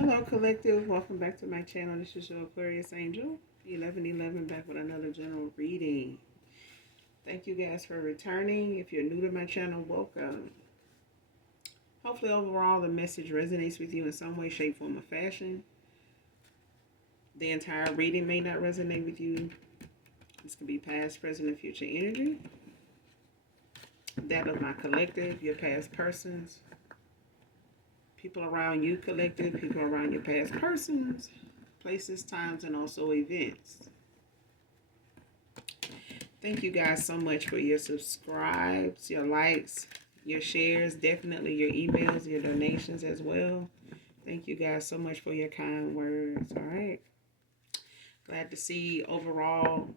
Hello, collective. Welcome back to my channel. This is your Aquarius Angel 1111 back with another general reading. Thank you guys for returning. If you're new to my channel, welcome. Hopefully, overall, the message resonates with you in some way, shape, form, or fashion. The entire reading may not resonate with you. This could be past, present, and future energy. That of my collective, your past persons, people around you, collective, people around your past persons, places, times, and also events. Thank you guys so much for your subscribes, your likes, your shares, definitely your emails, your donations as well. Thank you guys so much for your kind words. All right. Glad to see overall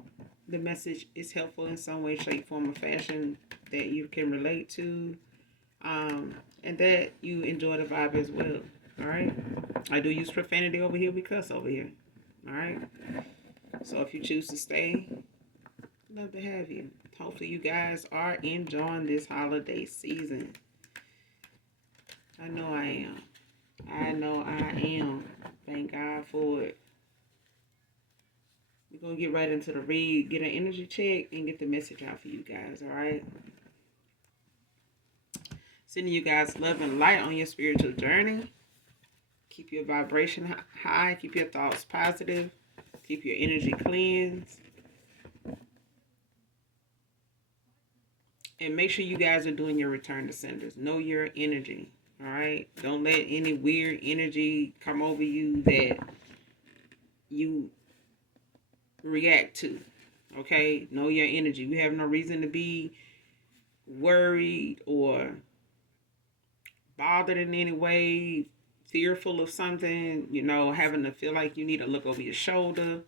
the message is helpful in some way, shape, form, or fashion that you can relate to, and that you enjoy the vibe as well. All right. I do use profanity over here. We cuss over here. All right. So if you choose to stay, love to have you. Hopefully you guys are enjoying this holiday season. I know I am. I know I am. Thank God for it. We're going to get right into the read, get an energy check, and get the message out for you guys, all right? Sending you guys love and light on your spiritual journey. Keep your vibration high. Keep your thoughts positive. Keep your energy cleansed. And make sure you guys are doing your return to senders. Know your energy. All right. Don't let any weird energy come over you that you react to. Okay. Know your energy. We have no reason to be worried or bothered in any way, fearful of something, having to feel like you need to look over your shoulder.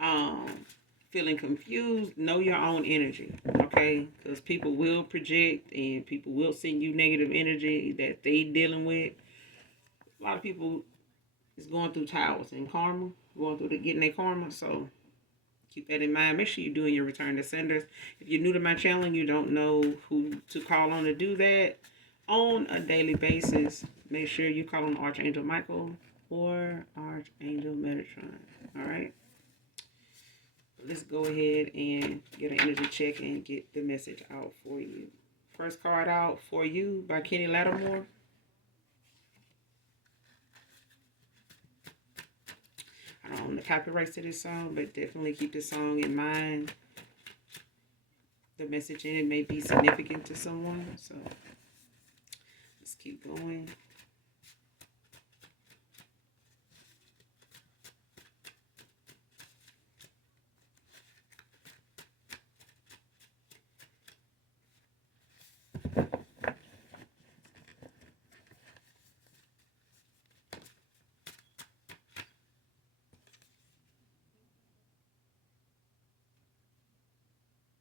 Um, Feeling confused, know your own energy, okay? Because people will project and people will send you negative energy that they dealing with. A lot of people is going through towers and karma, going through getting their karma. So keep that in mind. Make sure you're doing your return to senders. If you're new to my channel and you don't know who to call on to do that on a daily basis, make sure you call on Archangel Michael or Archangel Metatron. All right. Let's go ahead and get an energy check and get the message out for you. First card out for you by Kenny Lattimore. I don't own the copyrights to this song, but definitely keep this song in mind. The message in it may be significant to someone, so let's keep going.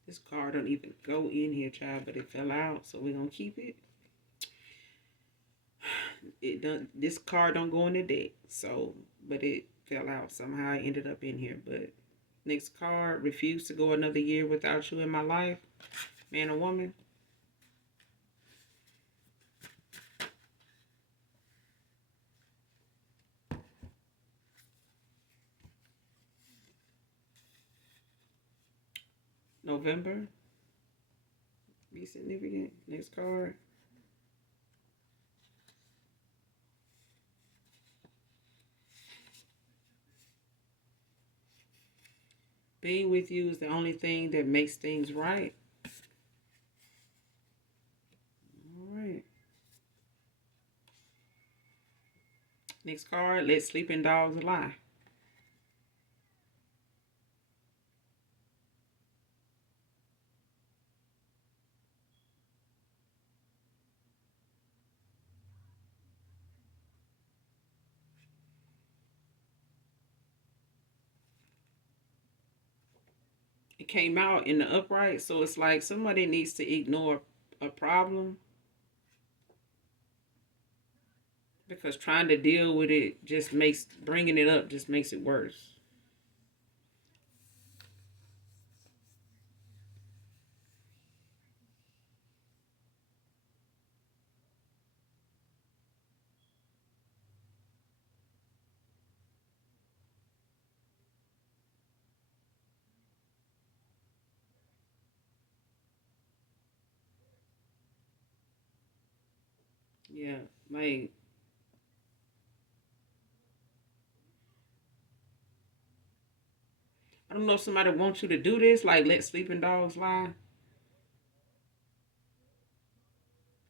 This card don't even go in here, child, but it fell out, so we're gonna keep it. This card don't go in the deck, so but it fell out somehow. It ended up in here. But next card, refuse to go another year without you in my life, man or woman. November, be significant. Next card. Being with you is the only thing that makes things right. All right. Next card, let sleeping dogs lie. It came out in the upright, so it's like somebody needs to ignore a problem because trying to deal with it just makes bringing it up just makes it worse. Yeah, like I don't know if somebody wants you to do this, like let sleeping dogs lie,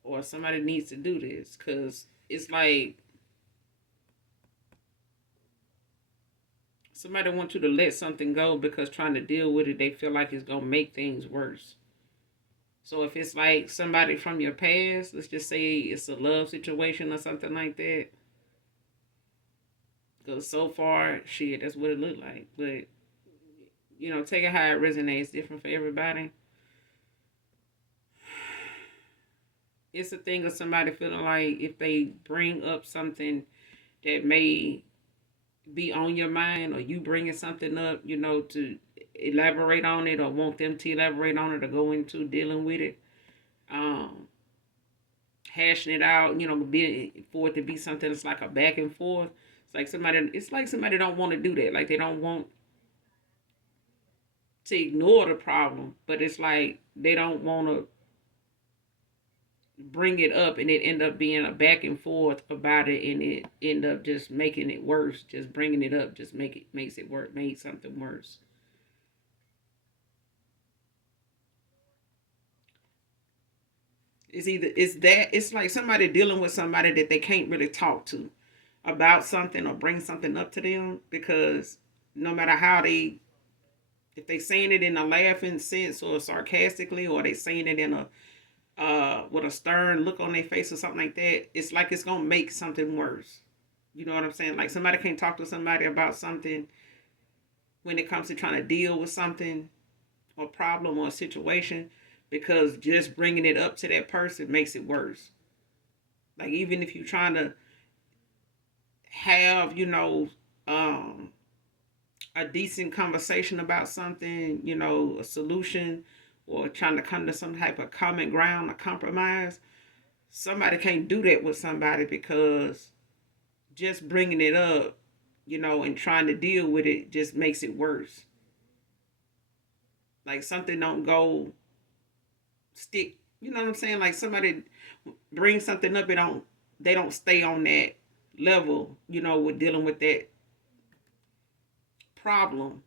or somebody needs to do this because it's like somebody wants you to let something go because trying to deal with it, they feel like it's gonna make things worse. So if it's like somebody from your past, let's just say it's a love situation or something like that, because so far, shit, that's what it looked like. But take it how it resonates, different for everybody. It's a thing of somebody feeling like if they bring up something that may be on your mind, or you bringing something up, to elaborate on it, or want them to elaborate on it, or go into dealing with it, um, hashing it out, for it to be something that's like a back and forth. It's like somebody don't want to do that. Like they don't want to ignore the problem, but it's like they don't want to bring it up and it end up being a back and forth about it, and it end up just making it worse. Just bringing it up just makes it work, made something worse. It's like somebody dealing with somebody that they can't really talk to about something or bring something up to them, because no matter how they, if they saying it in a laughing sense or sarcastically, or they saying it in a with a stern look on their face or something like that, it's like it's gonna make something worse. You know what I'm saying? Like somebody can't talk to somebody about something when it comes to trying to deal with something or problem or situation, because just bringing it up to that person makes it worse. Like even if you're trying to have, a decent conversation about something, a solution, or trying to come to some type of common ground, a compromise, somebody can't do that with somebody, because just bringing it up, and trying to deal with it just makes it worse. Like something don't go stick. You know what I'm saying? Like somebody brings something up, they don't stay on that level, with dealing with that problem.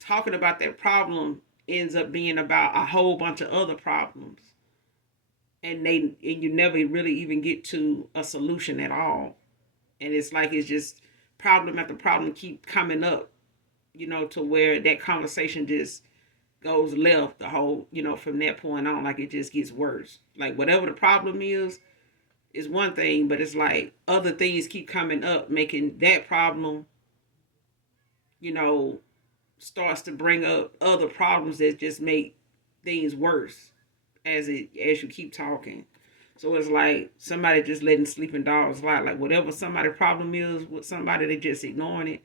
Talking about that problem ends up being about a whole bunch of other problems. And you never really even get to a solution at all. And it's like it's just problem after problem keep coming up, to where that conversation just goes left the whole, from that point on, like it just gets worse. Like whatever the problem is one thing, but it's like other things keep coming up, making that problem, you know, starts to bring up other problems that just make things worse as you keep talking. So it's like somebody just letting sleeping dogs lie. Like whatever somebody problem is with somebody, they just ignoring it.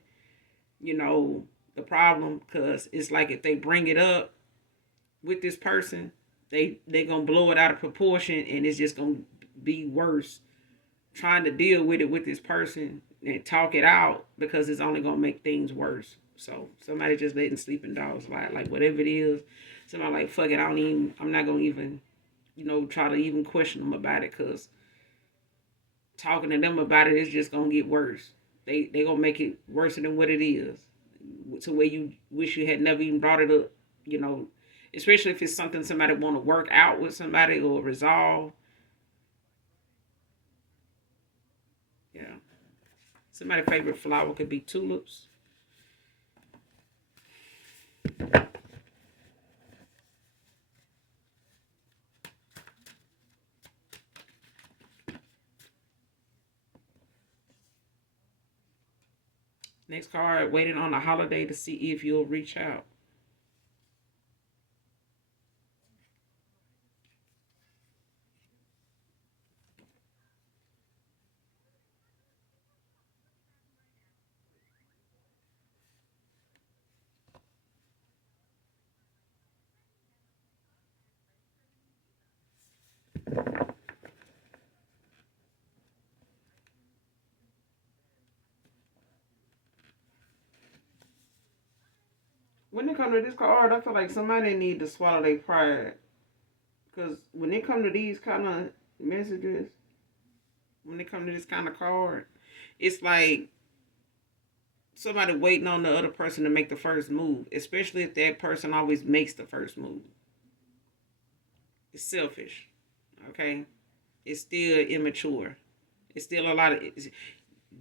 You know the problem, because it's like if they bring it up with this person, they gonna blow it out of proportion, and it's just gonna be worse. Trying to deal with it with this person and talk it out, because it's only gonna make things worse. So somebody just letting sleeping dogs lie. Like whatever it is, somebody like fuck it. I'm not gonna even try to even question them about it, because talking to them about it is just gonna get worse. They gonna make it worse than what it is, to where you wish you had never even brought it up. You know, especially if it's something somebody want to work out with somebody or resolve. Yeah, somebody's favorite flower could be tulips. Next card, waiting on a holiday to see if you'll reach out. When it comes to this card, I feel like somebody need to swallow their pride. Because when it comes to these kind of messages, when it comes to this kind of card. It's like somebody waiting on the other person to make the first move, especially if that person always makes the first move. It's selfish, okay? It's still immature. It's still a lot of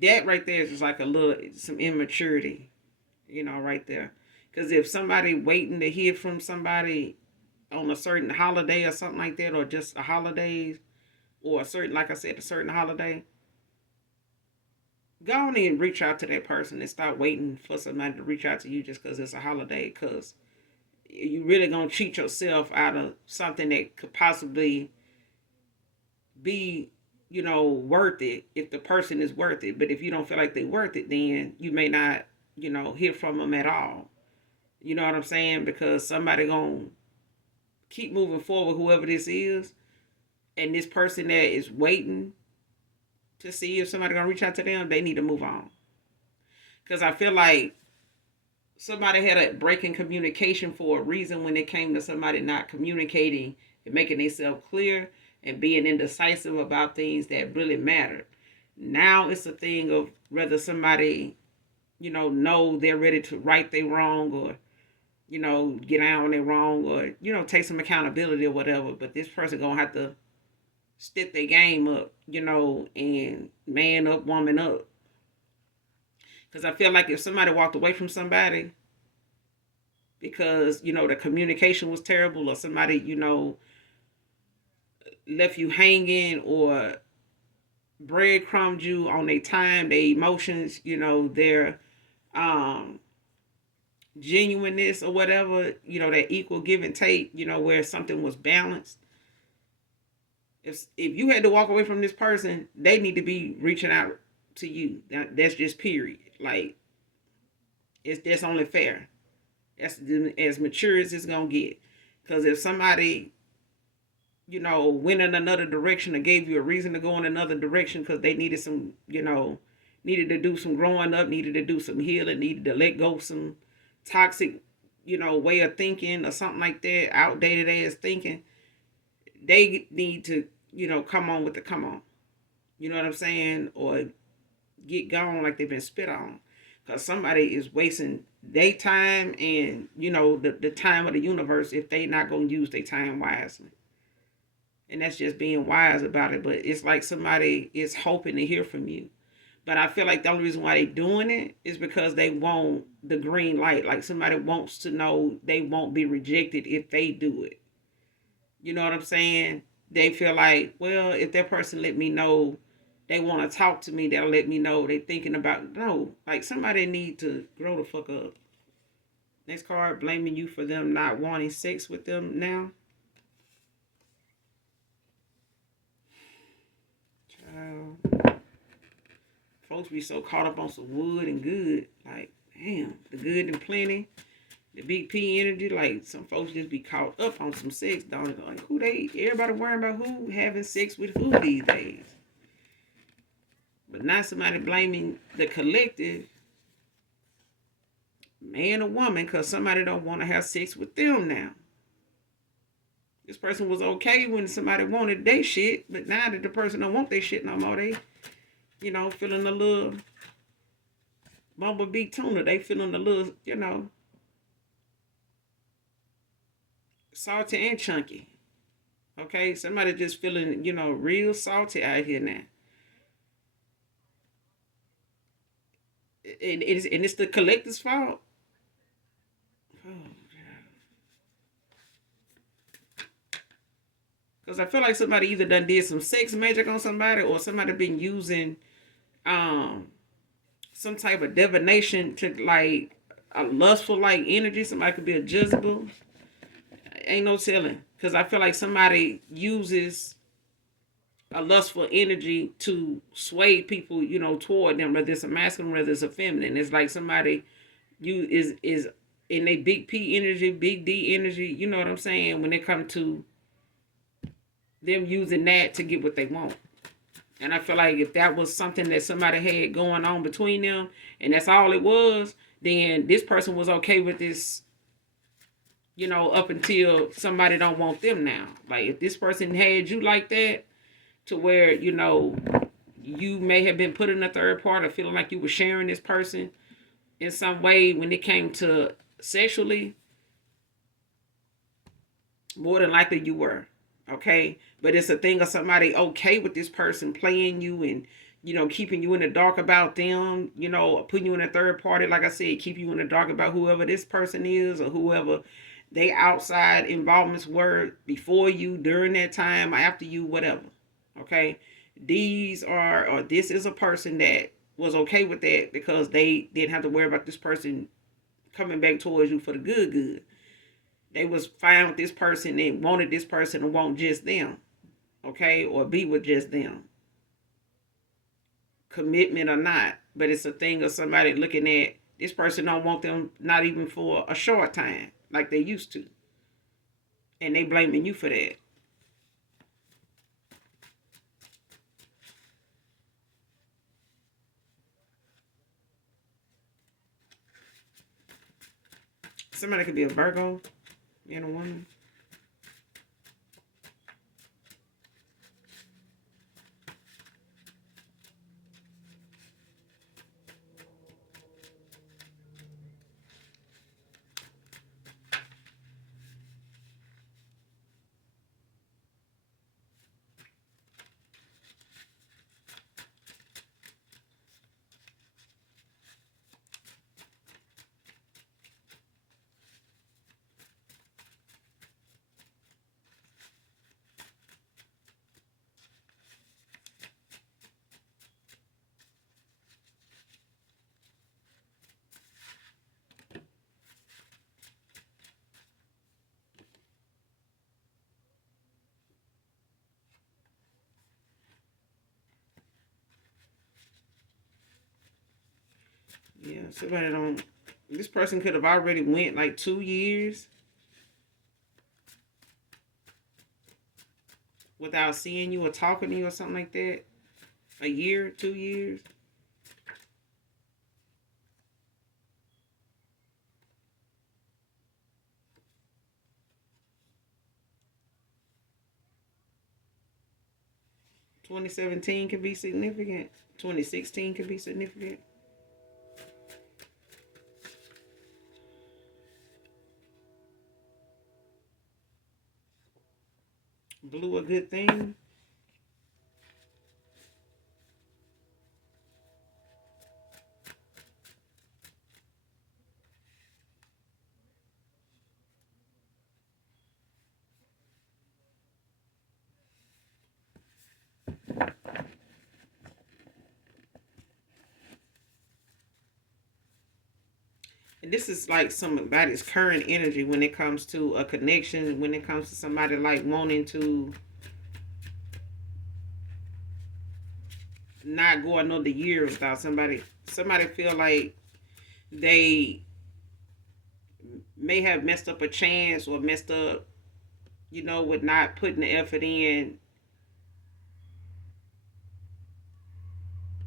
that right there is just like a little some immaturity, right there. Because if somebody waiting to hear from somebody on a certain holiday or something like that, or just a holiday, or a certain, like I said, a certain holiday, go on and reach out to that person and stop waiting for somebody to reach out to you just because it's a holiday. Because you really gonna cheat yourself out of something that could possibly be, worth it if the person is worth it. But if you don't feel like they're worth it, then you may not, hear from them at all. You know what I'm saying? Because somebody gonna keep moving forward, whoever this is, and this person that is waiting to see if somebody gonna reach out to them, they need to move on. Because I feel like somebody had a break in communication for a reason when it came to somebody not communicating and making themselves clear and being indecisive about things that really matter. Now it's a thing of whether somebody, know they're ready to right their wrong, or, get out on their wrong, or, take some accountability or whatever. But this person gonna have to step their game up, and man up, woman up. Because I feel like if somebody walked away from somebody because, the communication was terrible, or somebody, left you hanging, or breadcrumbed you on their time, their emotions, their genuineness or whatever, that equal give and take, where something was balanced. If you had to walk away from this person, they need to be reaching out to you. That's just period. Like, that's only fair. That's as mature as it's gonna get. Because if somebody, went in another direction or gave you a reason to go in another direction because they needed some, needed to do some growing up, needed to do some healing, needed to let go of some toxic, way of thinking or something like that, outdated ass thinking, they need to, come on with the come on. You know what I'm saying? Or get gone like they've been spit on. Because somebody is wasting their time and, the time of the universe if they not going to use their time wisely. And that's just being wise about it. But it's like somebody is hoping to hear from you. But I feel like the only reason why they doing it is because they want the green light. Like somebody wants to know they won't be rejected if they do it. You know what I'm saying? They feel like, well, if that person let me know they want to talk to me, they'll let me know they thinking about. No, like somebody need to grow the fuck up. Next card, blaming you for them not wanting sex with them now. Child. Folks be so caught up on some wood and good. Like, damn, the good and plenty. The big P energy, like some folks just be caught up on some sex, don't it? Like everybody worrying about who having sex with who these days. But not somebody blaming the collective, man or woman, because somebody don't want to have sex with them now. This person was okay when somebody wanted their shit, but now that the person don't want their shit no more, they, feeling a little bumblebee tuna. They feeling a little, salty and chunky. Okay, somebody just feeling, real salty out here now. And it's the collective's fault. Oh, because I feel like somebody either done did some sex magic on somebody, or somebody been using some type of divination to like a lustful like energy. Somebody could be a Jezebel. Ain't no telling. Because I feel like somebody uses a lustful energy to sway people, toward them, whether it's a masculine, whether it's a feminine. It's like somebody is in a big P energy, big D energy, you know what I'm saying, when they come to them using that to get what they want. And I feel like if that was something that somebody had going on between them, and that's all it was, then this person was okay with this, up until somebody don't want them now. Like if this person had you like that, to where, you may have been put in a third party, feeling like you were sharing this person in some way when it came to sexually. More than likely you were. Okay? But it's a thing of somebody okay with this person playing you and, keeping you in the dark about them, putting you in a third party, like I said, keep you in the dark about whoever this person is or whoever they outside involvements were before you, during that time, after you, whatever. Okay? This is a person that was okay with that because they didn't have to worry about this person coming back towards you for the good. They was fine with this person and wanted this person to want just them, okay, or be with just them, commitment or not. But it's a thing of somebody looking at this person don't want them, not even for a short time like they used to, and they blaming you for that. Somebody could be a Virgo and a woman. Yeah, somebody don't. This person could have already went like 2 years without seeing you or talking to you or something like that. A year, 2 years. 2017 could be significant. 2016 could be significant. Blue a good thing. And this is like somebody's current energy when it comes to a connection, when it comes to somebody like wanting to not go another year without somebody. Somebody feel like they may have messed up a chance or messed up, with not putting the effort in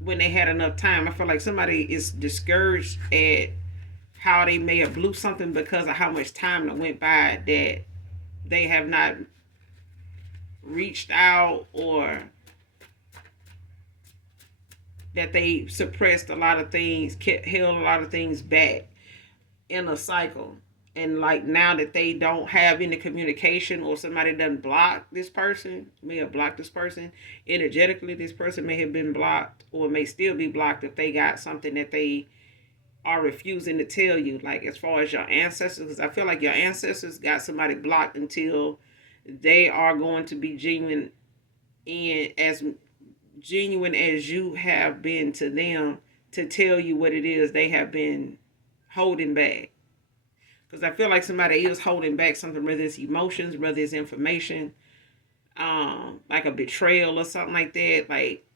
when they had enough time. I feel like somebody is discouraged at how they may have blew something because of how much time that went by that they have not reached out, or that they suppressed a lot of things, held a lot of things back in a cycle. And like now that they don't have any communication, or somebody doesn't block this person, may have blocked this person energetically, this person may have been blocked or may still be blocked if they got something that they are refusing to tell you, like as far as your ancestors, because I feel like your ancestors got somebody blocked until they are going to be genuine, and as genuine as you have been to them, to tell you what it is they have been holding back. Because I feel like somebody is holding back something, whether it's emotions, whether it's information, like a betrayal or something like that, like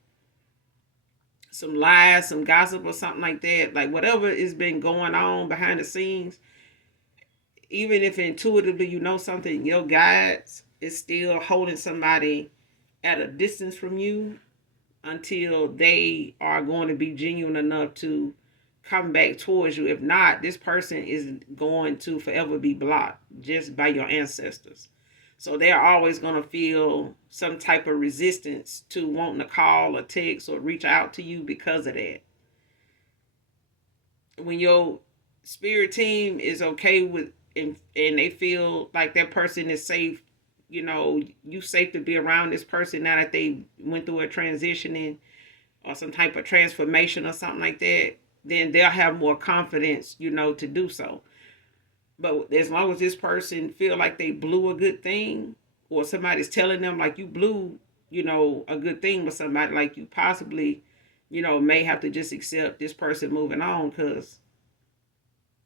some lies, some gossip or something like that, like whatever has been going on behind the scenes. Even if intuitively you know something, your guides is still holding somebody at a distance from you until they are going to be genuine enough to come back towards you. If not, this person is going to forever be blocked just by your ancestors. So they're always going to feel some type of resistance to wanting to call or text or reach out to you because of that. When your spirit team is okay with, and they feel like that person is safe, you safe to be around this person now that they went through a transitioning or some type of transformation or something like that, then they'll have more confidence, to do so. But as long as this person feel like they blew a good thing, or somebody's telling them like you blew, a good thing with somebody, like you possibly, may have to just accept this person moving on because,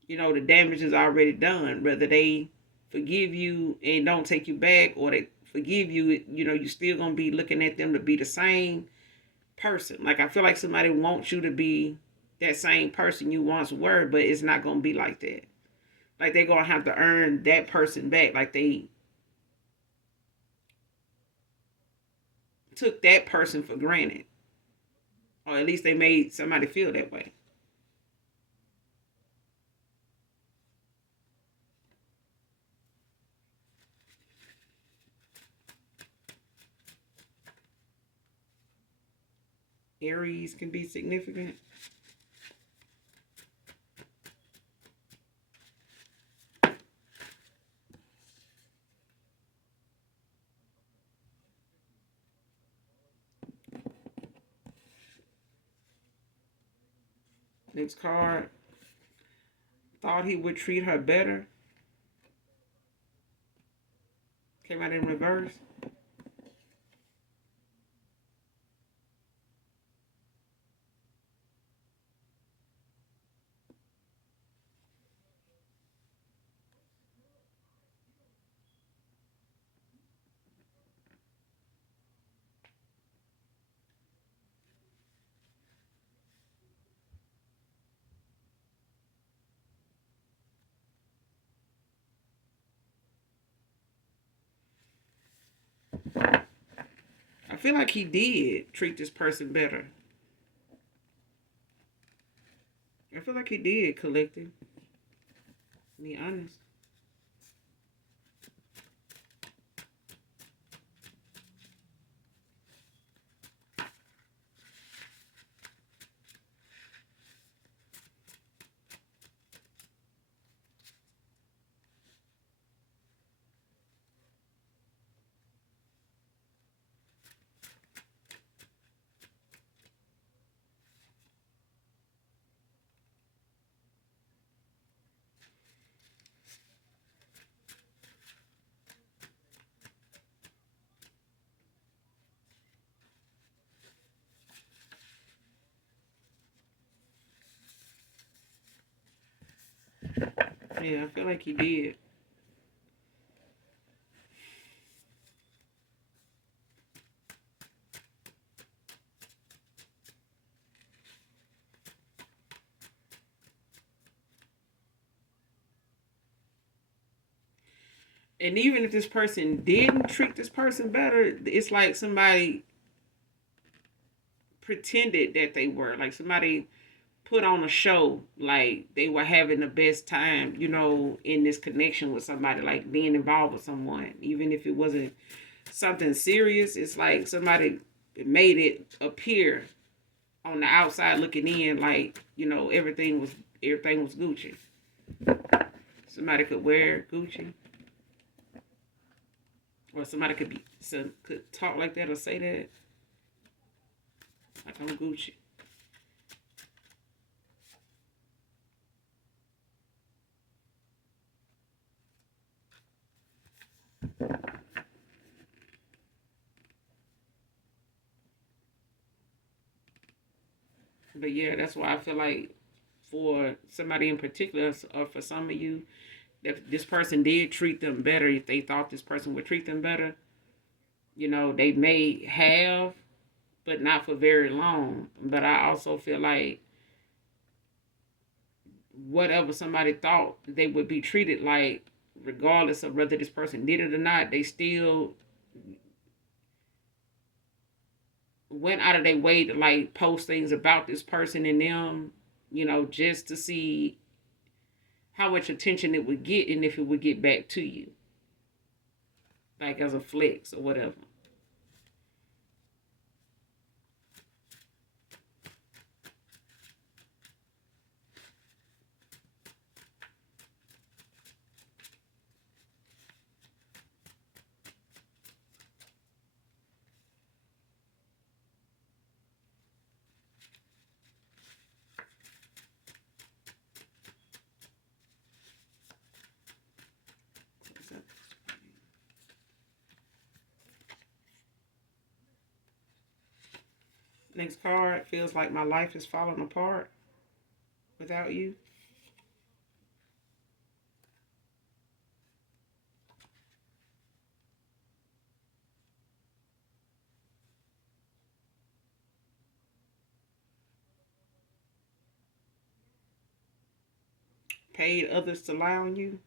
the damage is already done. Whether they forgive you and don't take you back, or they forgive you, you still gonna be looking at them to be the same person. Like I feel like somebody wants you to be that same person you once were, but it's not gonna be like that. Like they're gonna have to earn that person back. Like they took that person for granted, or at least they made somebody feel that way. Aries can be significant. Next card. Thought he would treat her better. Came out in reverse. I feel like he did treat this person better. I feel like he did, collective. To be honest. Yeah, I feel like he did. And even if this person didn't treat this person better, it's like somebody pretended that they were. Like somebody put on a show, like they were having the best time, in this connection with somebody, like being involved with someone. Even if it wasn't something serious, it's like somebody made it appear on the outside looking in like, everything was Gucci. Somebody could wear Gucci. Or somebody could talk like that or say that. Like I'm Gucci. But yeah, that's why I feel like for somebody in particular, or for some of you, if this person did treat them better, if they thought this person would treat them better, they may have, but not for very long. But I also feel like whatever somebody thought they would be treated like, regardless of whether this person did it or not, they still went out of their way to like post things about this person and them, just to see how much attention it would get and if it would get back to you. like as a flex or whatever. Next card, feels like my life is falling apart without you. Paid others to lie on you.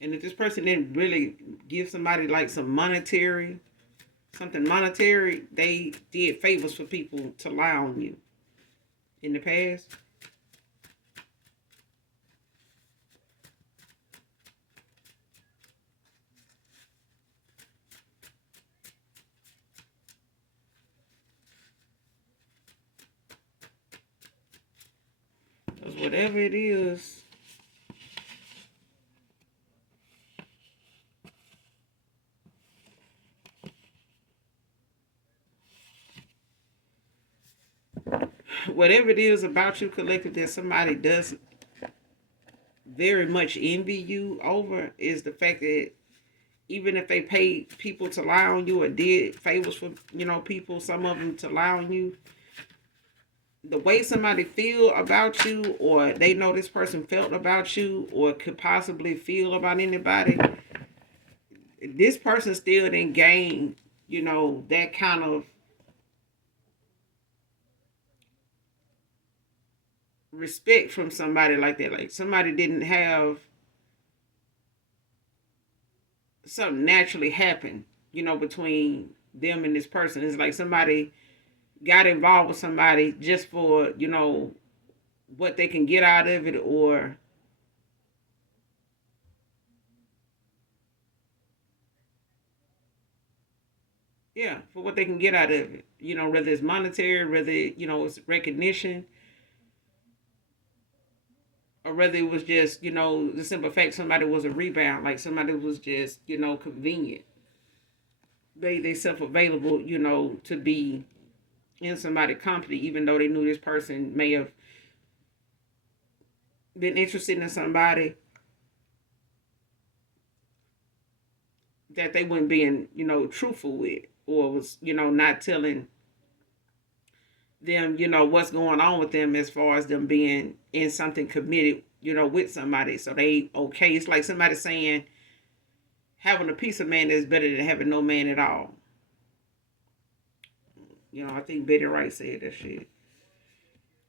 And if this person didn't really give somebody like something monetary, they did favors for people to lie on you in the past. Because whatever it is, whatever it is about you, collective, that somebody does very much envy you over, is the fact that even if they paid people to lie on you or did favors for, people, some of them to lie on you, the way somebody feel about you, or they know this person felt about you or could possibly feel about anybody, this person still didn't gain, that kind of respect from somebody like that. Like somebody didn't have something naturally happen, between them and this person. It's like somebody got involved with somebody just for, what they can get out of it, or yeah, for what they can get out of it. Whether it's monetary, whether, it's recognition, or whether it was just, the simple fact somebody was a rebound, like somebody was just, convenient. Made themselves available, to be in somebody's company, even though they knew this person may have been interested in somebody that they weren't being, truthful with, or was, not telling them, what's going on with them as far as them being in something committed, with somebody. So they okay. It's like somebody saying having a piece of man is better than having no man at all. I think Betty Wright said that shit.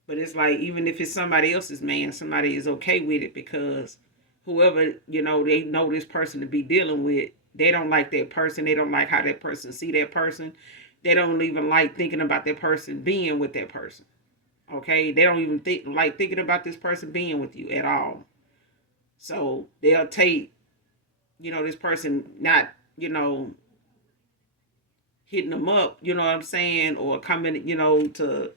But it's like even if it's somebody else's man, somebody is okay with it because whoever, they know this person to be dealing with, they don't like that person. They don't like how that person see that person. They don't even like thinking about that person being with that person. Okay? They don't even like thinking about this person being with you at all. So they'll take, this person not, hitting them up, you know what I'm saying, or coming, to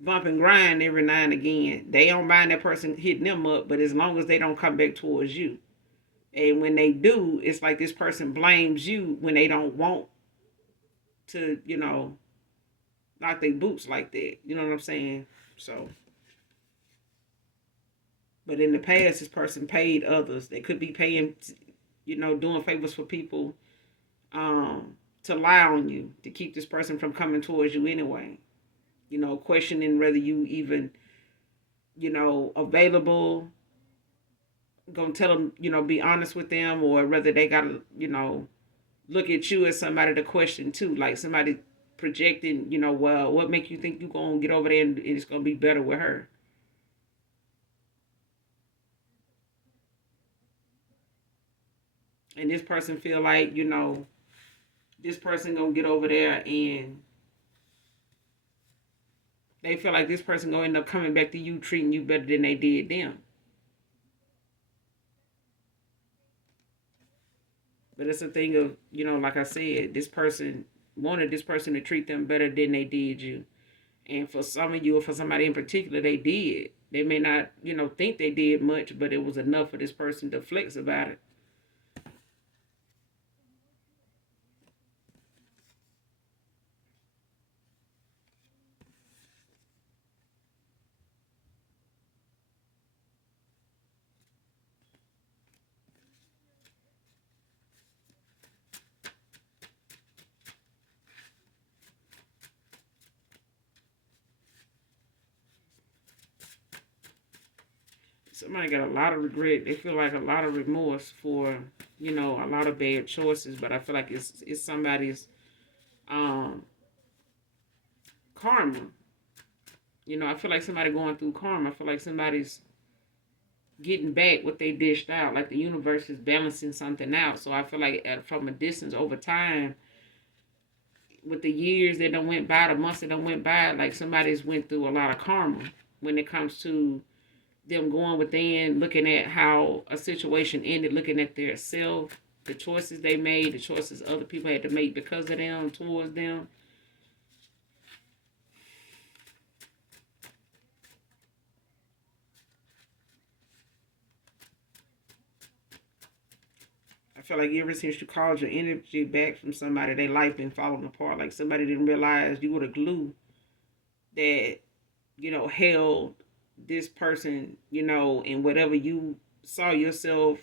bump and grind every now and again. They don't mind that person hitting them up, but as long as they don't come back towards you. And when they do, it's like this person blames you when they don't want to, knock their boots like that. You know what I'm saying? So, but in the past, this person paid others. They could be paying, doing favors for people, to lie on you to keep this person from coming towards you anyway. Questioning whether you even, available, gonna tell them, be honest with them, or whether they gotta, look at you as somebody to question too, like somebody projecting, well, what make you think you gonna get over there and it's gonna be better with her? And this person feel like, this person gonna get over there and They feel like this person gonna end up coming back to you, treating you better than they did them. But it's a thing of, like I said, this person wanted this person to treat them better than they did you. And for some of you, or for somebody in particular, they did. They may not, think they did much, but it was enough for this person to flex about it. Somebody got a lot of regret. They feel like a lot of remorse for, a lot of bad choices. But I feel like it's somebody's um karma. I feel like somebody going through karma. I feel like somebody's getting back what they dished out. Like the universe is balancing something out. So I feel like from a distance over time, with the years that done went by, the months that done went by, like somebody's went through a lot of karma when it comes to them going within, looking at how a situation ended, looking at their self, the choices they made, the choices other people had to make because of them, towards them. I feel like ever since you called your energy back from somebody, their life been falling apart. Like somebody didn't realize you were the glue that, held this person, and whatever you saw yourself,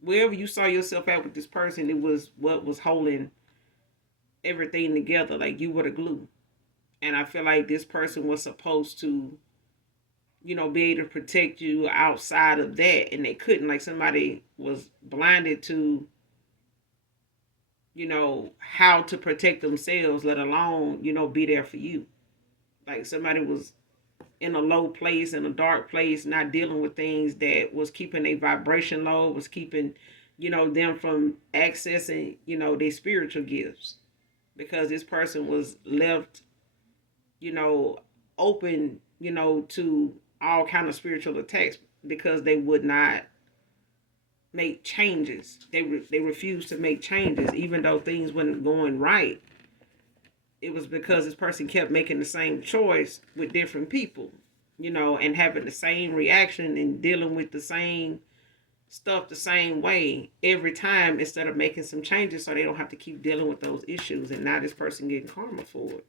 wherever you saw yourself at with this person, it was what was holding everything together. Like you were the glue. And I feel like this person was supposed to, be able to protect you outside of that. And they couldn't. Like somebody was blinded to, how to protect themselves, let alone, be there for you. Like somebody was in a low place, in a dark place, not dealing with things that was keeping a vibration low, was keeping, them from accessing, their spiritual gifts. Because this person was left, you know, open, to all kind of spiritual attacks because they would not make changes. They refused to make changes, even though things weren't going right. It was because this person kept making the same choice with different people, and having the same reaction and dealing with the same stuff the same way every time instead of making some changes so they don't have to keep dealing with those issues. And now this person getting karma for it.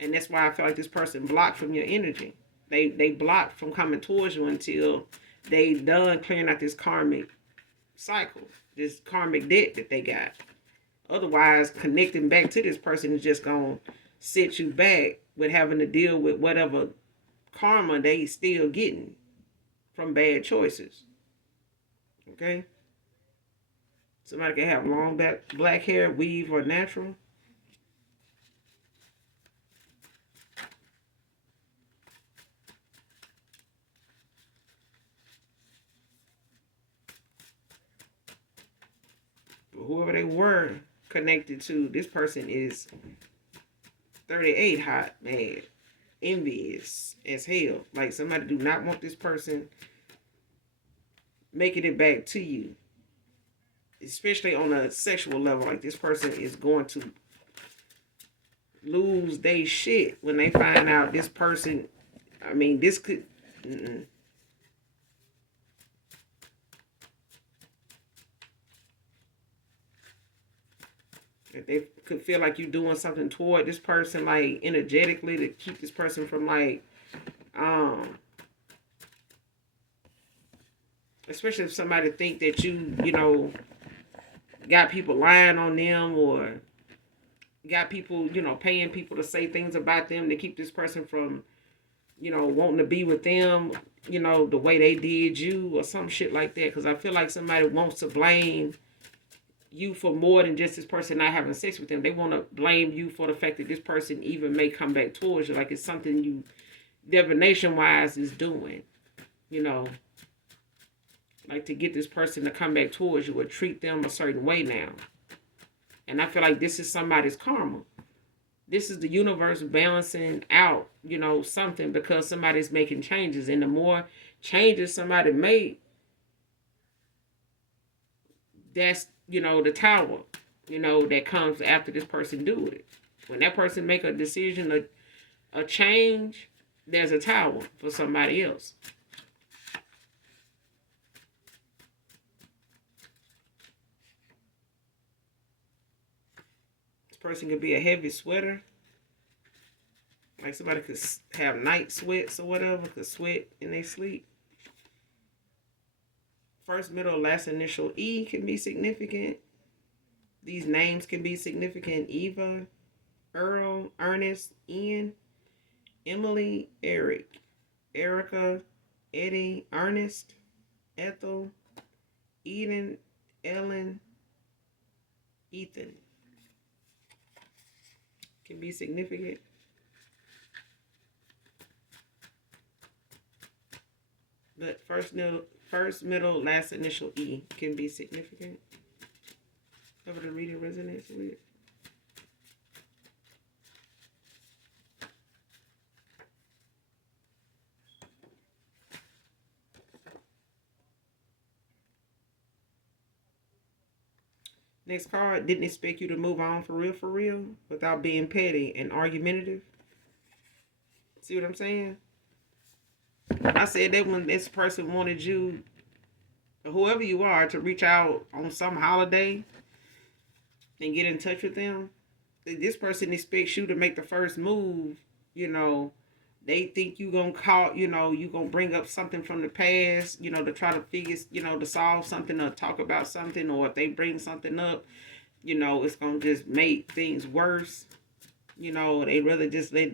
And that's why I feel like this person blocked from your energy. They blocked from coming towards you until they done clearing out this karmic cycle, this karmic debt that they got. Otherwise, connecting back to this person is just going to set you back with having to deal with whatever karma they still getting from bad choices. Okay? Somebody can have long black hair, weave, or natural. But whoever they were connected to, this person is 38 hot, mad, envious as hell. Like somebody do not want this person making it back to you. Especially on a sexual level. Like this person is going to lose their shit when they find out this person, I mean, this could, if they could feel like you're doing something toward this person, like energetically, to keep this person from like, especially if somebody think that you got people lying on them, or got people, paying people to say things about them to keep this person from, wanting to be with them, the way they did you or some shit like that. Because I feel like somebody wants to blame you for more than just this person not having sex with them. They want to blame you for the fact that this person even may come back towards you. Like it's something you divination wise is doing, like to get this person to come back towards you or treat them a certain way now. And I feel like this is somebody's karma. This is the universe balancing out, something, because somebody's making changes. And the more changes somebody make, that's, the tower, that comes after this person do it. When that person make a decision, a change, there's a tower for somebody else. This person could be a heavy sweater. Like somebody could have night sweats or whatever, could sweat in their sleep. First, middle, last initial E can be significant. These names can be significant. Eva, Earl, Ernest, Ian, Emily, Eric, Erica, Eddie, Ernest, Ethel, Eden, Ellen, Ethan. Can be significant. But first, middle, last initial E can be significant. Whatever the reader resonates with. Next card, didn't expect you to move on for real, without being petty and argumentative. See what I'm saying? I said that when this person wanted you, whoever you are, to reach out on some holiday and get in touch with them, this person expects you to make the first move. They think you gonna call, you gonna bring up something from the past, to try to figure, to solve something or talk about something, or if they bring something up, it's gonna just make things worse. They rather just let,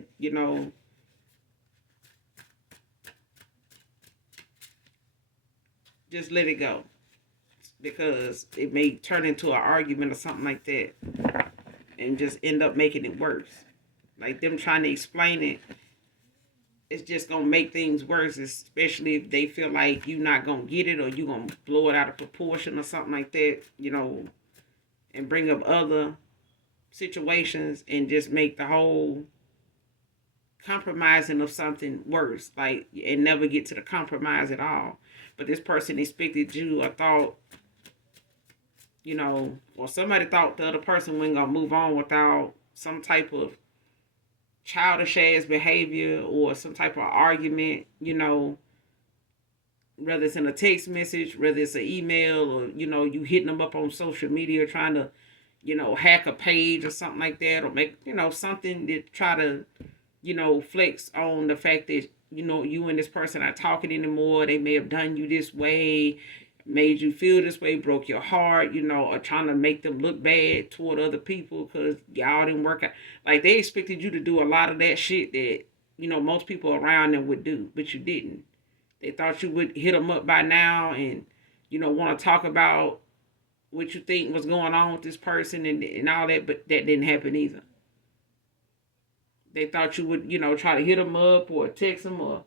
just let it go, because it may turn into an argument or something like that and just end up making it worse. Like them trying to explain it, it's just gonna make things worse, especially if they feel like you're not gonna get it or you're gonna blow it out of proportion or something like that, and bring up other situations and just make the whole compromising of something worse, like, and never get to the compromise at all. But this person expected you, or thought, or somebody thought the other person wasn't gonna move on without some type of childish ass behavior or some type of argument, whether it's in a text message, whether it's an email, or, you hitting them up on social media trying to, hack a page or something like that, or make, something to try to, flex on the fact that, you and this person are talking anymore. They may have done you this way, made you feel this way, broke your heart, or trying to make them look bad toward other people because y'all didn't work out. Like, they expected you to do a lot of that shit that, most people around them would do, but you didn't. They thought you would hit them up by now and, want to talk about what you think was going on with this person and all that, but that didn't happen either. They thought you would, try to hit them up or text them, or,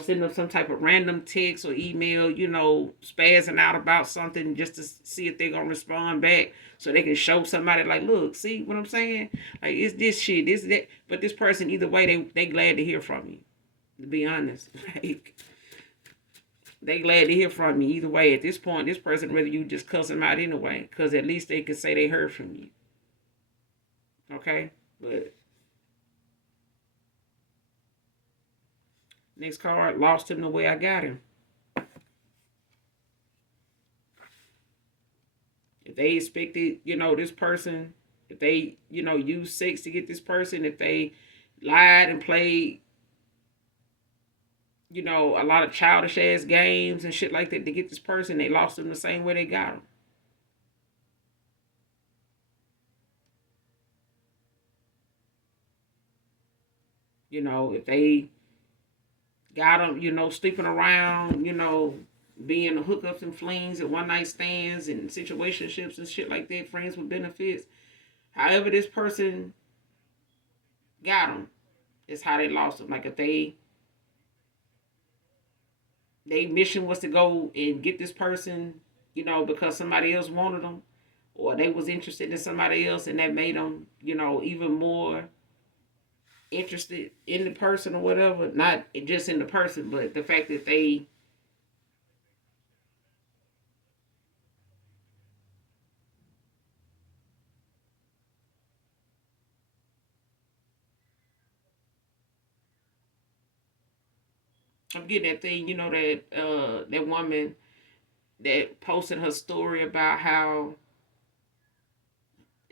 send them some type of random text or email, spazzing out about something just to see if they're going to respond back so they can show somebody, like, look, see what I'm saying? Like, it's this shit, this, that. But this person, either way, they glad to hear from you, to be honest. Like, they glad to hear from you either way. At this point, this person, whether you just cuss them out anyway, because at least they can say they heard from you. Okay? But next card, lost him the way I got him. If they expected, this person, if they, used sex to get this person, if they lied and played, a lot of childish ass games and shit like that to get this person, they lost him the same way they got him. If they got them, sleeping around, being hookups and flings and one night stands and situationships and shit like that, friends with benefits. However, this person got them, it's how they lost them. Like, if they mission was to go and get this person, because somebody else wanted them, or they was interested in somebody else, and that made them, even more. interested in the person or whatever. Not just in the person, but the fact that they. I'm getting that thing, that that woman that posted her story about how,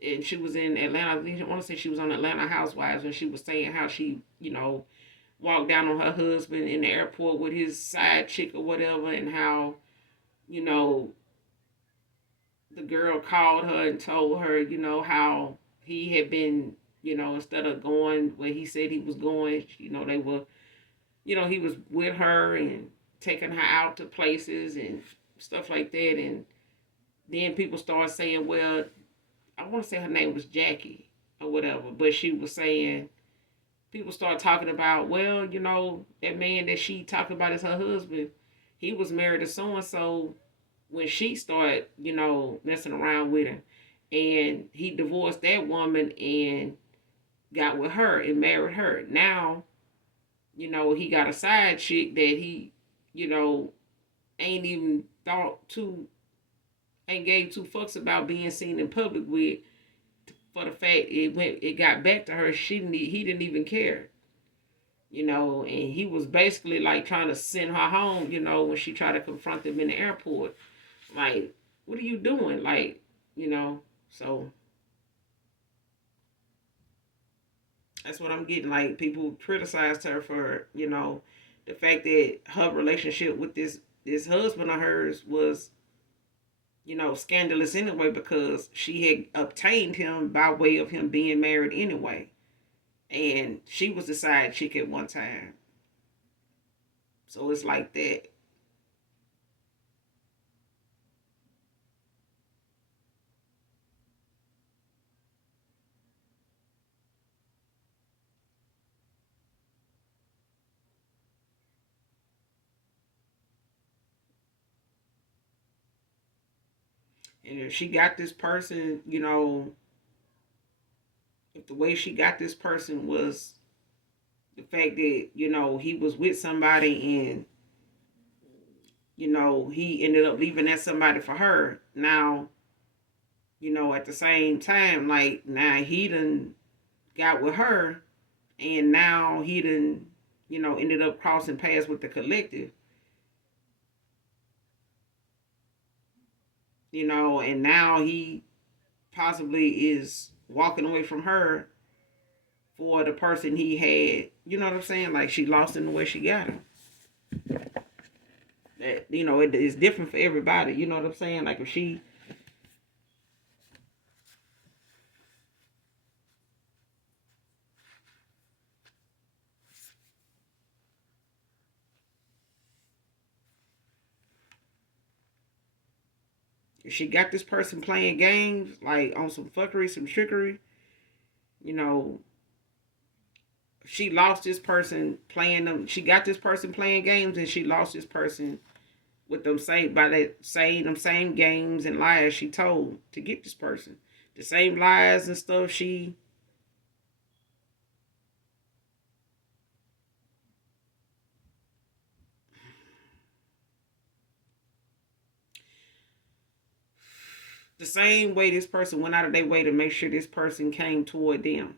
and she was in Atlanta. I want to say she was on Atlanta Housewives, and she was saying how she, walked down on her husband in the airport with his side chick or whatever, and how, you know, the girl called her and told her, how he had been, instead of going where he said he was going, they were, he was with her and taking her out to places and stuff like that. And then people started saying, well, I want to say her name was Jackie or whatever, but she was saying, people started talking about, well, that man that she talked about as her husband, he was married to so and so when she started, messing around with him. And he divorced that woman and got with her and married her. Now, he got a side chick that he, ain't even ain't gave two fucks about being seen in public with. For the fact it got back to her, he didn't even care, and he was basically like trying to send her home, when she tried to confront him in the airport. Like, what are you doing? Like, so that's what I'm getting. Like, people criticized her for, the fact that her relationship with this husband of hers was, scandalous anyway, because she had obtained him by way of him being married anyway. And she was the side chick at one time. So it's like that. And if she got this person, if the way she got this person was the fact that, he was with somebody and, he ended up leaving that somebody for her. Now, at the same time, like, now he done got with her, and now he done, ended up crossing paths with the collective, and now he possibly is walking away from her for the person he had. You know what I'm saying? Like, she lost him the way she got him. That, it's different for everybody. You know what I'm saying? Like, if she got this person playing games, like on some fuckery, some trickery, you know, she lost this person playing them. She got this person playing games, and she lost this person with them same by that same them same games and lies she told to get this person. The same lies and stuff she. The same way this person went out of their way to make sure this person came toward them.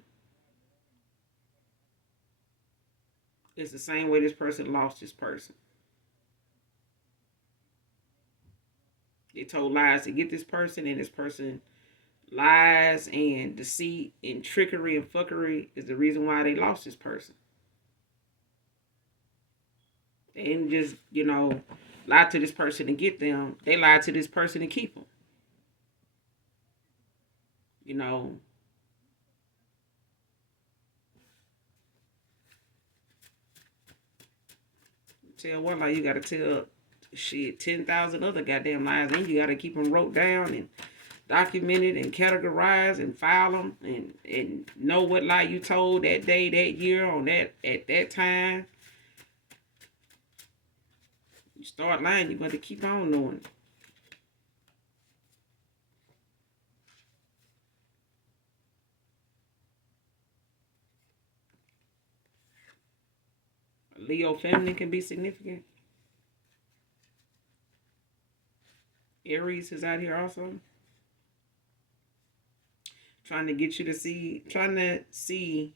It's the same way this person lost this person. They told lies to get this person, and this person lies and deceit and trickery and fuckery is the reason why they lost this person. They didn't just, lie to this person to get them. They lied to this person to keep them. You know, tell one lie, you gotta tell shit 10,000 other goddamn lies, and you gotta keep them wrote down and documented and categorized and file them and know what lie you told that day, that year, on that at that time. You start lying, you're going to keep on knowing. Leo feminine can be significant. Aries is out here also. Trying to see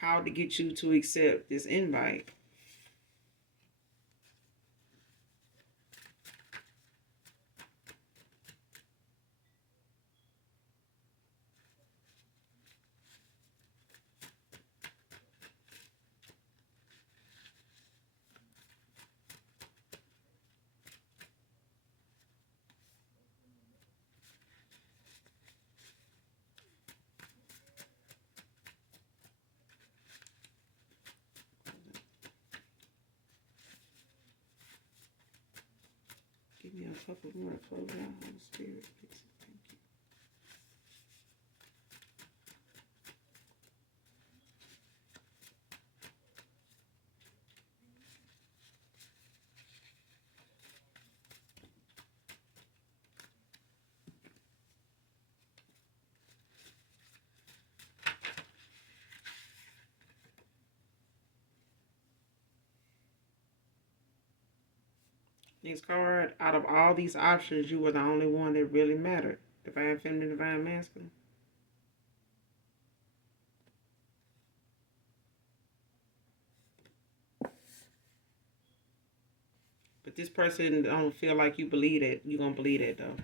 how to get you to accept this invite. Give me a couple more to close out, Holy Spirit. Fix it. Thank you. Next card, out of all these options, you were the only one that really mattered. Divine feminine, divine masculine. But this person don't feel like you believe it. You're going to believe it, though.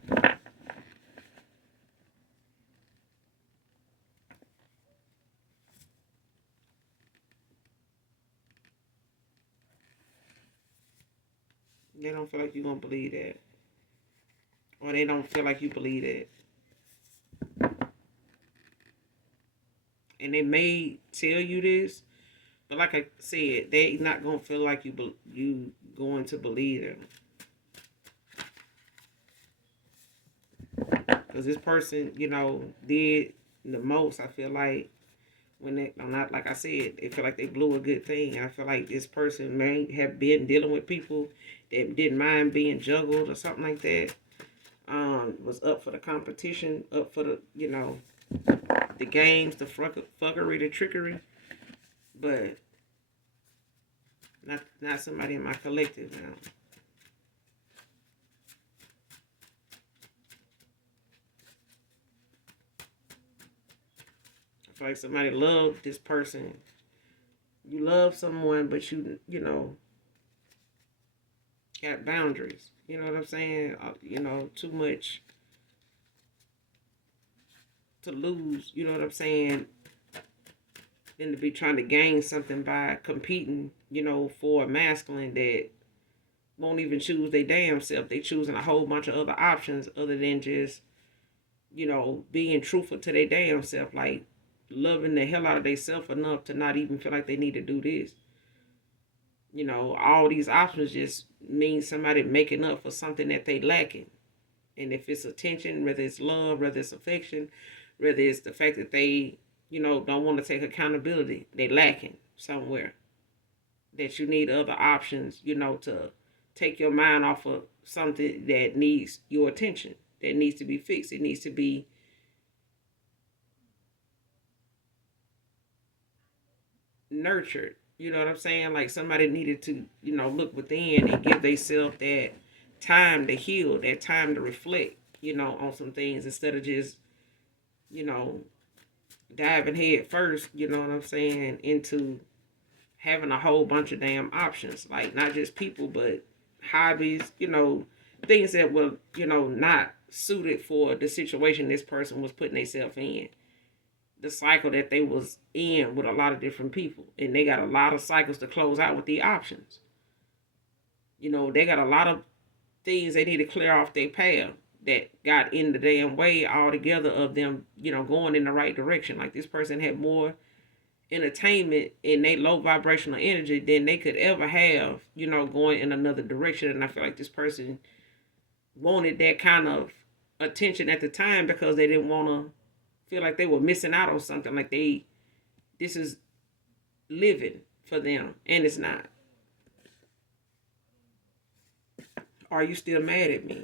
They don't feel like you're going to believe that. Or they don't feel like you believe it. And they may tell you this, but like I said, they not going to feel like you going to believe them. Because this person, did the most. I feel like when they, I'm not, like I said, they feel like they blew a good thing. I feel like this person may have been dealing with people that didn't mind being juggled or something like that. Was up for the competition, up for the, the games, the fuckery, the trickery. But not somebody in my collective now. I feel like somebody loved this person. You love someone, but you got boundaries. You know what I'm saying? Too much to lose. You know what I'm saying? Than to be trying to gain something by competing, for a masculine that won't even choose their damn self. They choosing a whole bunch of other options other than just, being truthful to their damn self. Like loving the hell out of themselves enough to not even feel like they need to do this. All these options just mean somebody making up for something that they lacking. And if it's attention, whether it's love, whether it's affection, whether it's the fact that they, don't want to take accountability, they lacking somewhere. That you need other options, to take your mind off of something that needs your attention, that needs to be fixed. It needs to be nurtured. You know what I'm saying? Like somebody needed to, look within and give themselves that time to heal, that time to reflect, on some things instead of just, you know, diving head first, you know what I'm saying, into having a whole bunch of damn options. Like not just people, but hobbies, things that were, not suited for the situation this person was putting themselves in, the cycle that they was in with a lot of different people, and they got a lot of cycles to close out with the options. They got a lot of things they need to clear off their path that got in the damn way altogether of them, going in the right direction. Like this person had more entertainment in their low vibrational energy than they could ever have, going in another direction. And I feel like this person wanted that kind of attention at the time because they didn't want to feel like they were missing out on something. Like this is living for them, and it's not. Are you still mad at me?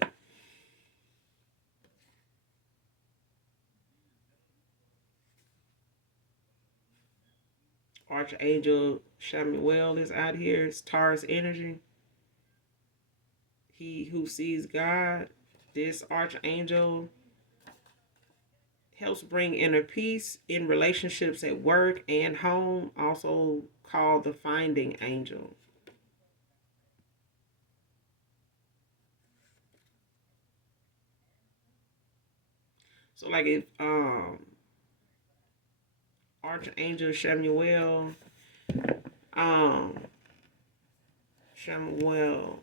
Archangel Shamuel is out here. It's Taurus energy. He who sees God. This archangel helps bring inner peace in relationships at work and home, also called the finding angel. So like if Archangel um Shamuel,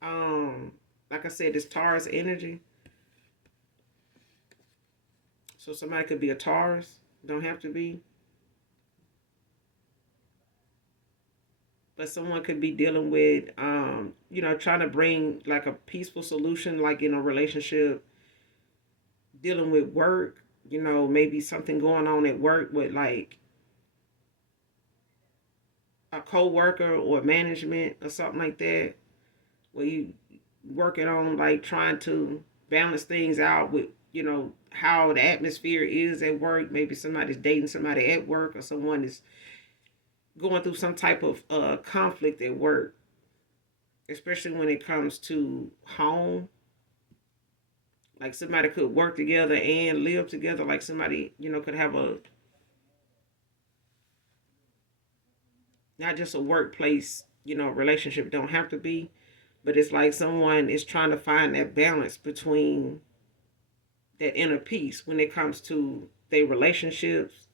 um like I said, it's Taurus energy. So somebody could be a Taurus, don't have to be. But someone could be dealing with trying to bring like a peaceful solution, like in a relationship, dealing with work, maybe something going on at work with like a co-worker or management or something like that, where you working on like trying to balance things out with how the atmosphere is at work. Maybe somebody's dating somebody at work, or someone is going through some type of conflict at work, especially when it comes to home. Like somebody could work together and live together. Like somebody, could have a not just a workplace, relationship. Don't have to be, but it's like someone is trying to find that balance between that inner peace when it comes to their relationships,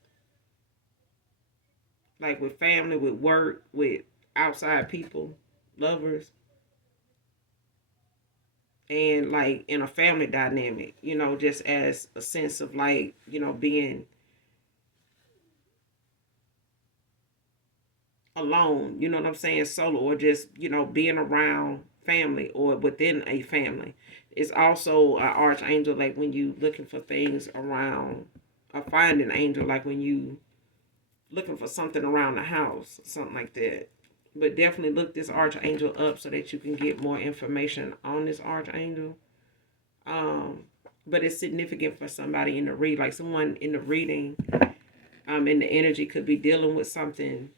like with family, with work, with outside people, lovers, and like in a family dynamic, just as a sense of like, being alone, you know what I'm saying, solo, or just, being around family or within a family. It's also an archangel, like when you looking for things around, a finding angel, like when you looking for something around the house, something like that. But definitely look this archangel up so that you can get more information on this archangel. Um, but it's significant for somebody in the read, like someone in the reading, in the energy could be dealing with something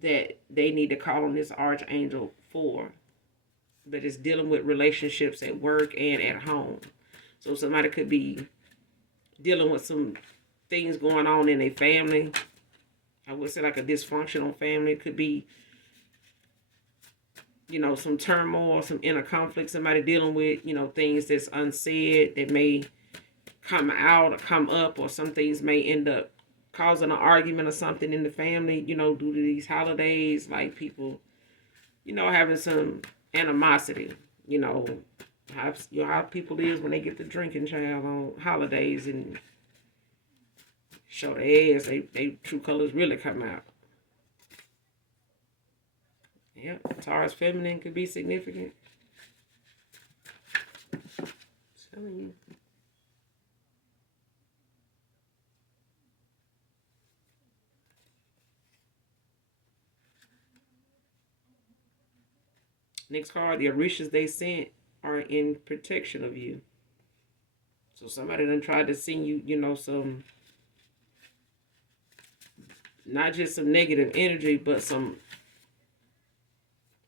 that they need to call on this archangel for. But it's dealing with relationships at work and at home. So somebody could be dealing with some things going on in a family. I would say like a dysfunctional family. It could be, some turmoil, some inner conflict, somebody dealing with, things that's unsaid that may come out or come up, or some things may end up causing an argument or something in the family, due to these holidays, like people, having some animosity, how people is when they get to drinking, child, on holidays and show their ass, they true colors really come out. Yeah, Taurus feminine could be significant. I'm telling you. Next card, the orishas they sent are in protection of you. So somebody done tried to send you, some, not just some negative energy, but some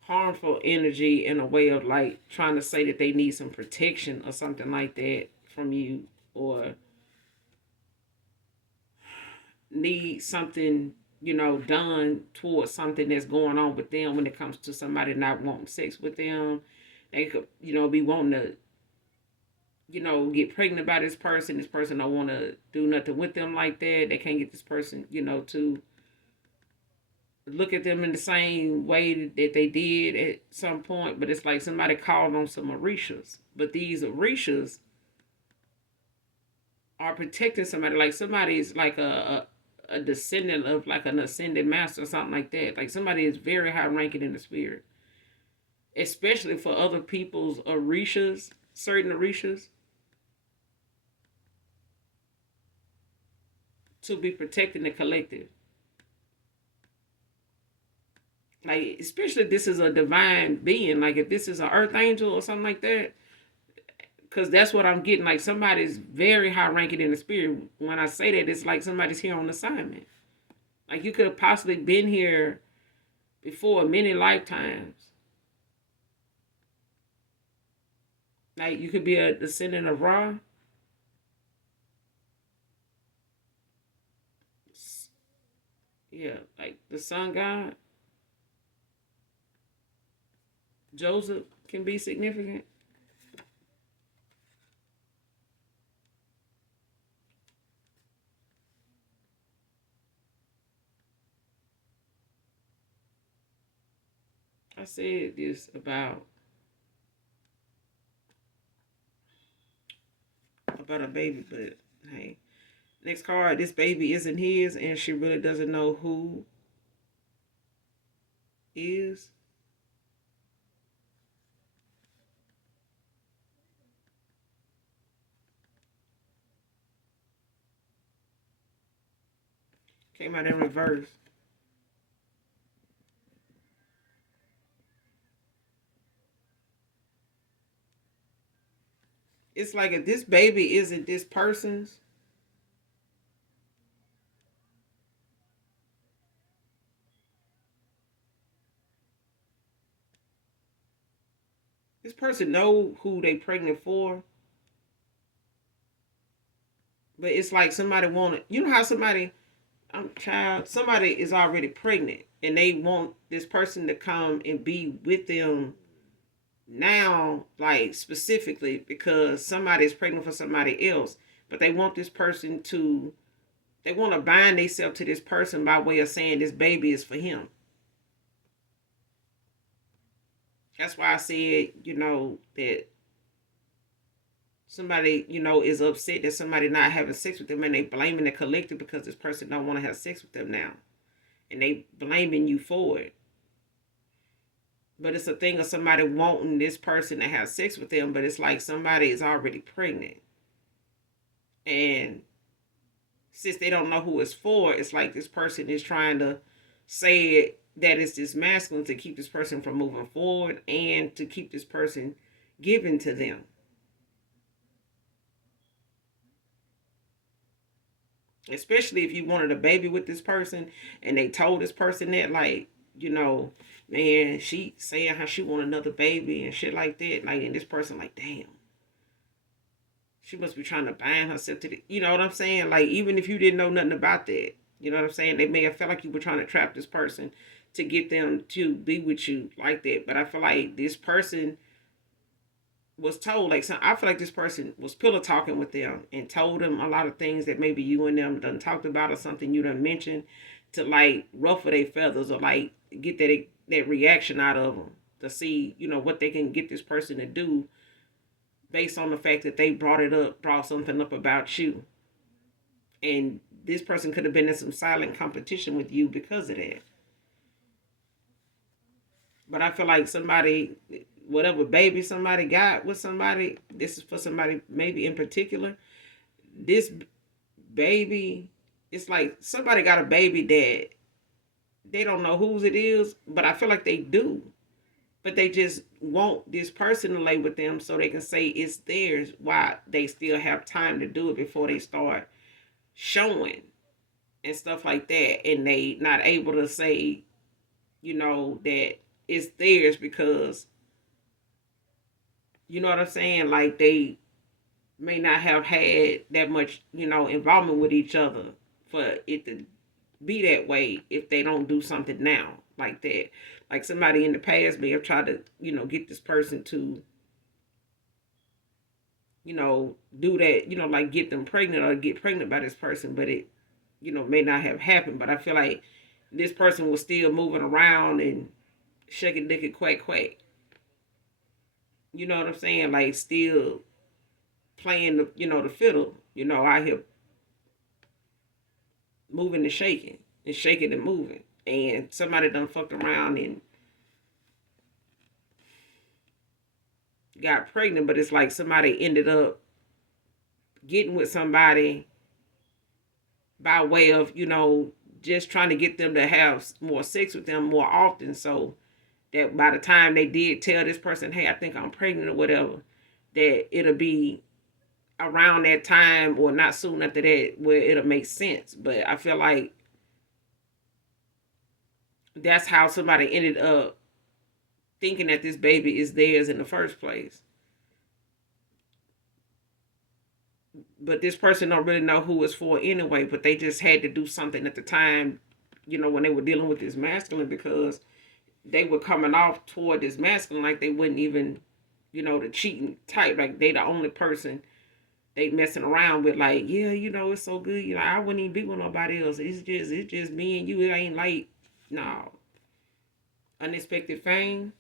harmful energy in a way of like trying to say that they need some protection or something like that from you, or need something, done towards something that's going on with them when it comes to somebody not wanting sex with them. They could, be wanting to, get pregnant by this person. This person don't want to do nothing with them like that. They can't get this person, to look at them in the same way that they did at some point. But it's like somebody called on some orishas. But these orishas are protecting somebody. Like somebody is like a descendant of like an ascended master or something like that. Like somebody is very high ranking in the spirit. Especially for other people's orishas, certain orishas, to be protecting the collective. Like, especially if this is a divine being, like if this is an earth angel or something like that, because that's what I'm getting. Like somebody's very high ranking in the spirit. When I say that, it's like somebody's here on assignment. Like you could have possibly been here before many lifetimes. Like you could be a descendant of Ra. Yeah, like the sun god. Joseph can be significant. I said this about a baby, but hey. Next card, this baby isn't his and she really doesn't know who is. Came out in reverse. It's like if this baby isn't this person's, this person know who they pregnant for, but it's like somebody wanted. You know how somebody, somebody is already pregnant and they want this person to come and be with them now, like specifically because somebody is pregnant for somebody else, but they want this person to. They want to bind themselves to this person by way of saying this baby is for him. That's why I said, that somebody, is upset that somebody not having sex with them and they blaming the collective because this person don't want to have sex with them now. And they blaming you for it. But it's a thing of somebody wanting this person to have sex with them, but it's like somebody is already pregnant. And since they don't know who it's for, it's like this person is trying to say that it's this masculine to keep this person from moving forward and to keep this person given to them. Especially if you wanted a baby with this person and they told this person that, like, man, she saying how she want another baby and shit like that. Like, and this person, like, damn, she must be trying to bind herself to the, you know what I'm saying? Like, even if you didn't know nothing about that, you know what I'm saying? They may have felt like you were trying to trap this person to get them to be with you like that. But I feel like this person was told, like, I feel like this person was pillow talking with them and told them a lot of things that maybe you and them done talked about or something you done mentioned to like ruffle their feathers or like get that reaction out of them to see what they can get this person to do based on the fact that they brought something up about you, and this person could have been in some silent competition with you because of that. But I feel like somebody, whatever baby somebody got with somebody, this is for somebody maybe in particular. This baby, it's like somebody got a baby that they don't know whose it is, but I feel like they do. But they just want this person to lay with them so they can say it's theirs while they still have time to do it before they start showing and stuff like that. And they not able to say, that it's theirs because, you know what I'm saying? Like they may not have had that much, involvement with each other for it to be that way if they don't do something now like that. Like somebody in the past may have tried to, get this person to, do that, like get them pregnant or get pregnant by this person, but it, may not have happened. But I feel like this person was still moving around and shaking dick and quack quack. You know what I'm saying? Like still playing the, the fiddle, out here moving and shaking and moving. And somebody done fucked around and got pregnant, but it's like somebody ended up getting with somebody by way of, just trying to get them to have more sex with them more often. So that by the time they did tell this person, hey, I think I'm pregnant or whatever, that it'll be around that time or not soon after that where it'll make sense. But I feel like that's how somebody ended up thinking that this baby is theirs in the first place. But this person don't really know who it's for anyway, but they just had to do something at the time, when they were dealing with this masculine, because they were coming off toward this masculine like they wouldn't even, the cheating type. Like they the only person they messing around with. Like, yeah, it's so good. I wouldn't even be with nobody else. It's just me and you. It ain't like, no. Unexpected fame.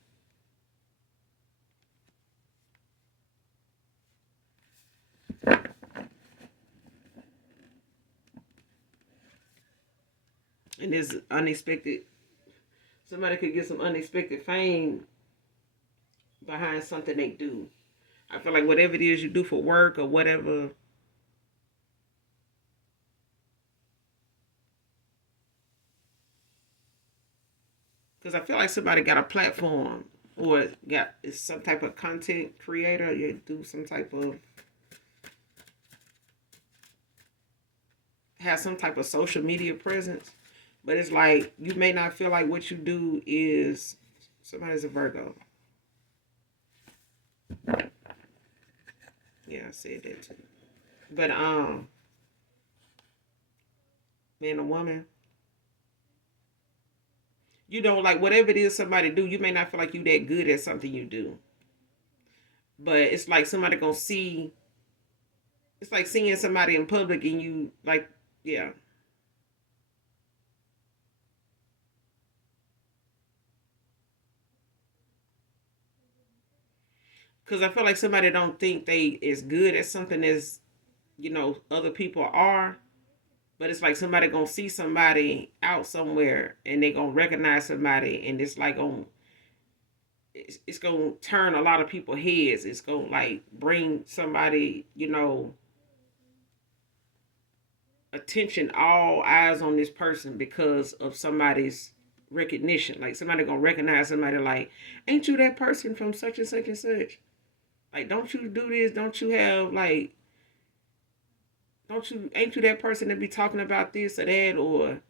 And there's unexpected, somebody could get some unexpected fame behind something they do. I feel like whatever it is you do for work or whatever, because I feel like somebody got a platform or got is some type of content creator. You do some type of have some type of social media presence, but it's like you may not feel like what you do is somebody's a Virgo. Yeah, I said that too. But man or woman, like whatever it is somebody do, you may not feel like you that good at something you do. But it's like somebody gonna see, it's like seeing somebody in public and you like, yeah. Cause I feel like somebody don't think they is good at something as, other people are. But it's like somebody gonna see somebody out somewhere and they gonna recognize somebody, and it's like it's gonna turn a lot of people's heads. It's gonna like bring somebody, attention, all eyes on this person because of somebody's recognition. Like somebody gonna recognize somebody like, ain't you that person from such and such and such? Like, don't you do this? Don't you have like, don't you ain't you that person that be talking about this or that, or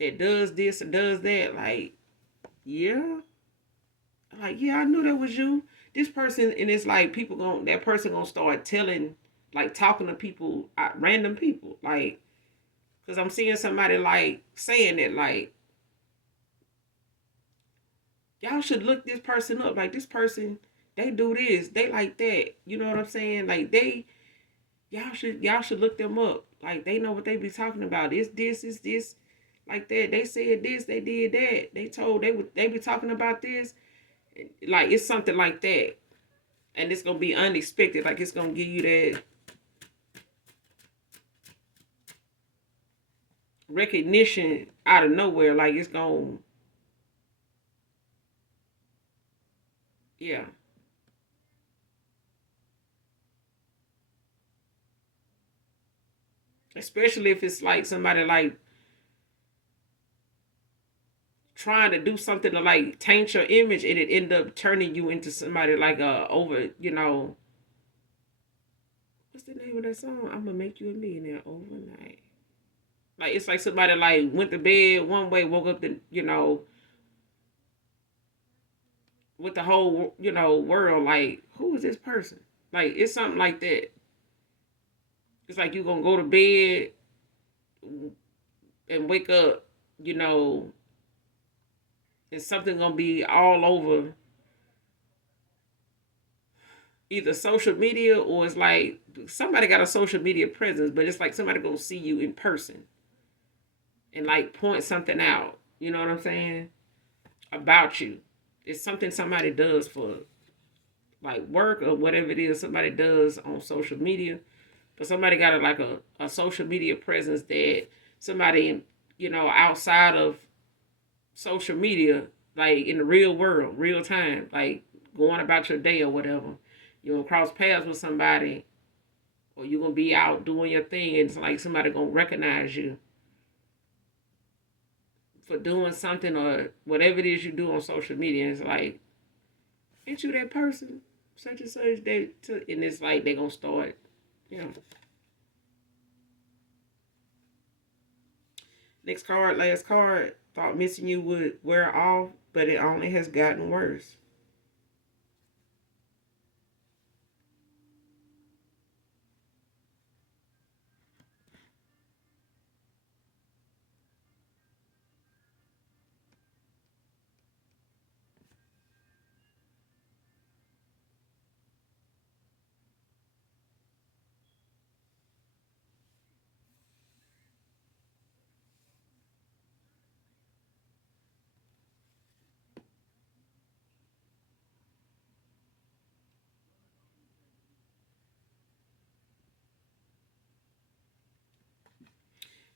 that does this or does that? Like, yeah. Like, yeah, I knew that was you. This person, and it's like people going that person gonna start telling, like talking to people, random people, like, because I'm seeing somebody like saying that, like, y'all should look this person up. Like, this person, they do this, they like that. You know what I'm saying? Like, y'all should look them up. Like, they know what they be talking about. It's this, is this, like that. They said this, they did that. They told they be talking about this. Like, it's something like that. And it's gonna be unexpected. Like, it's gonna give you that recognition out of nowhere. Like, it's gonna, yeah. Especially if it's like somebody like trying to do something to like taint your image, and it end up turning you into somebody like over, what's the name of that song? I'm gonna make you a millionaire overnight. Like, it's like somebody like went to bed one way, woke up the, with the whole, world. Like, who is this person? Like, it's something like that. It's like you gonna go to bed and wake up, you know, and something gonna be all over either social media, or it's like somebody got a social media presence, but it's like somebody gonna see you in person and like point something out. You know what I'm saying? About you. It's something somebody does for like work or whatever it is somebody does on social media. But somebody got a social media presence that somebody, outside of social media, like in the real world, real time, like going about your day or whatever. You're gonna cross paths with somebody, or you're gonna be out doing your thing, and it's like somebody gonna recognize you for doing something or whatever it is you do on social media. And it's like, ain't you that person? Such and such. And it's like they gonna start, you know. Next card, last card. thought missing you would wear off, but it only has gotten worse.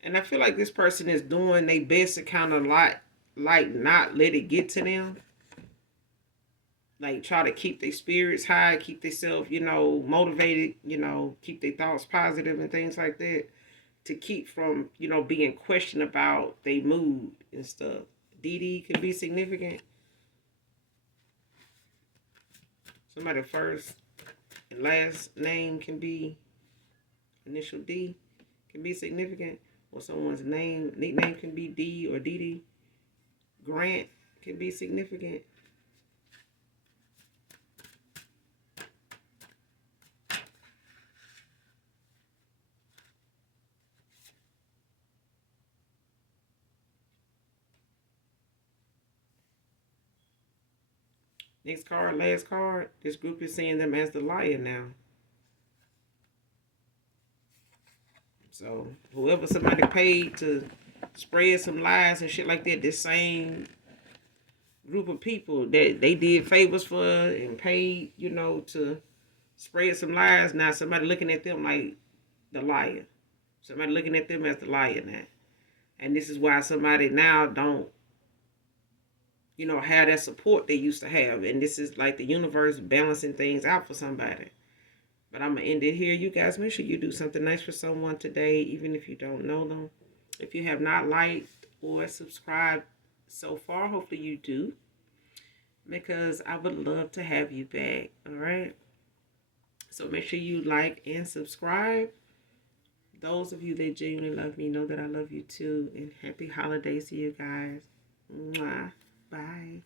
And I feel like this person is doing their best to kind of like not let it get to them. Like try to keep their spirits high, keep themselves, motivated, keep their thoughts positive and things like that. To keep from, being questioned about their mood and stuff. DD can be significant. Somebody first and last name can be initial D, can be significant. Or someone's nickname can be D or DD. Grant can be significant. Next card, last card. This group is seeing them as the liar now. So whoever somebody paid to spread some lies and shit like that, this same group of people that they did favors for and paid, to spread some lies. Now somebody looking at them like the liar. Somebody looking at them as the liar now. And this is why somebody now don't, have that support they used to have. And this is like the universe balancing things out for somebody. But I'm going to end it here. You guys, make sure you do something nice for someone today, even if you don't know them. If you have not liked or subscribed so far, hopefully you do. Because I would love to have you back. All right? So make sure you like and subscribe. Those of you that genuinely love me know that I love you too. And happy holidays to you guys. Mwah. Bye.